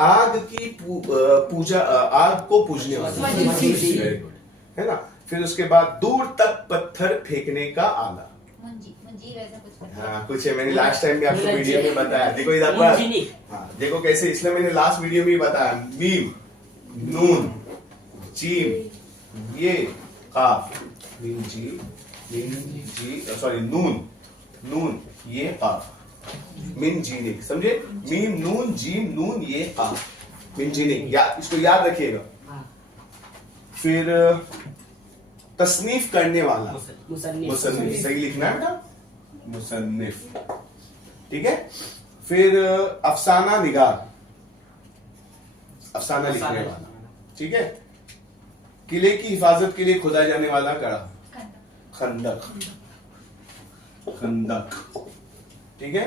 आग की पूजा, आग को पूजने वाला, वेरी गुड, है ना। फिर उसके बाद दूर तक पत्थर फेंकने का आला, मुंजी वैसा कुछ। हाँ कुछ है, मैंने लास्ट टाइम भी आपको वीडियो में बताया, देखो इधर पर, हाँ देखो कैसे, इसलिए मैंने लास्ट वीडियो में बताया, मीम, नून, जीम, ये काफ, मीम जी सॉरी नून ये काफ, मिन जीनिक, समझे, मीम नून जीम नून ये काफ, मिन जीनिक, इसको याद रखिएगा। फिर तसनीफ करने वाला, मुसन्निफ, सही लिखना है बेटा, मुसन्निफ, ठीक है। फिर अफसाना निगार, अफसाना लिखने वाला, ठीक है। किले की हिफाजत के लिए खुदा जाने वाला गढ़ा, खंदक, खंदक, ठीक है।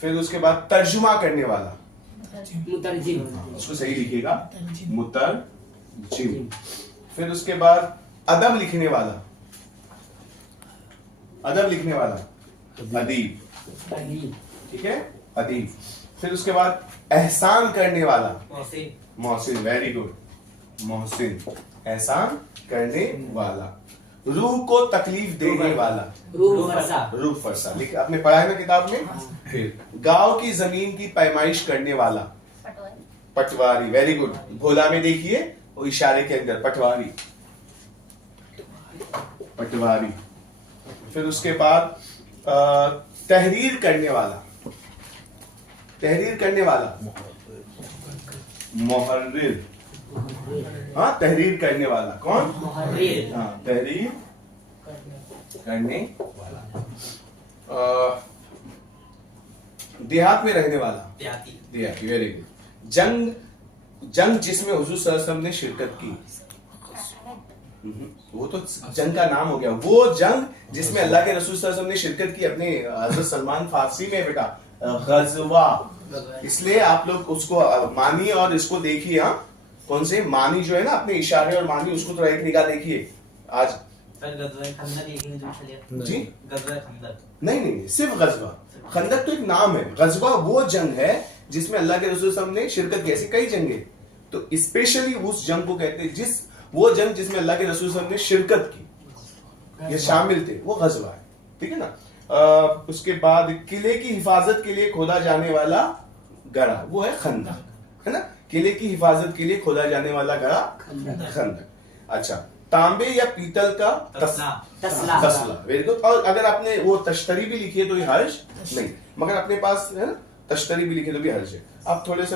फिर उसके बाद तर्जुमा करने वाला, मुतरजिम, उसको सही लिखिएगा, मुतरजिम। फिर उसके बाद अदब लिखने वाला, अदब लिखने वाला, अदीब, ठीक है, अदीब। फिर उसके बाद एहसान करने वाला, मोहसिन, वेरी गुड, मोहसिन, एहसान करने वाला। रूह को तकलीफ देने वाला, रूह फरसा, आपने पढ़ा है ना किताब में। फिर गांव की जमीन की पैमाइश करने वाला, पटवारी, वेरी गुड, भोला में देखिए वो इशारे के अंदर, पटवारी, पटवारी। फिर उसके बाद तहरीर करने वाला, तहरीर करने वाला, मुहर्रिर, हाँ तहरीर करने वाला, कौन, हाँ तहरीर करने वाला। देहात में रहने वाला, देहाती, वेरी गुड। जंग जिसमें हुजूर सल्लल्लाहु अलैहि वसल्लम ने शिरकत की, वो तो जंग का नाम हो गया, वो जंग जिसमें अल्लाह के रसूल सल्लल्लाहु अलैहि वसल्लम ने शिरकत की, अपने हज़रत सलमान फारसी में बेटा, गज़वा, इसलिए आप लोग उसको मानी और इसको देखिए, हाँ कौन से मानी जो है ना, अपने इशारे और मानी, उसको थोड़ा एक निगाह देखिए आज जी। नहीं, सिर्फ गज़वा, खंदक तो एक नाम है, गज़वा वो जंग है जिसमें अल्लाह के रसूल सल्लल्लाहु अलैहि वसल्लम ने शिरकत की, ऐसी कई जंगे, तो स्पेशली उस जंग को कहते हैं, वो जंग जिसमें अल्लाह के रसूल सल्लल्लाहु अलैहि वसल्लम ने शिरकत की, ये शामिल थे, वो गज़वा है, ठीक है ना। उसके बाद किले की हिफाजत के लिए खोदा जाने वाला गढ़ा, वो है खंदक, है ना। किले की हिफाजत के लिए खोदा जाने वाला गढ़ा खंदक। अच्छा, तांबे या पीतल का तसला, वेरी गुड। और अगर आपने वो तश्तरी भी लिखी है तो ये हर्ज नहीं, मगर अपने पास है ना तश्तरी भी लिखी तो भी हर्ज है। आप थोड़े से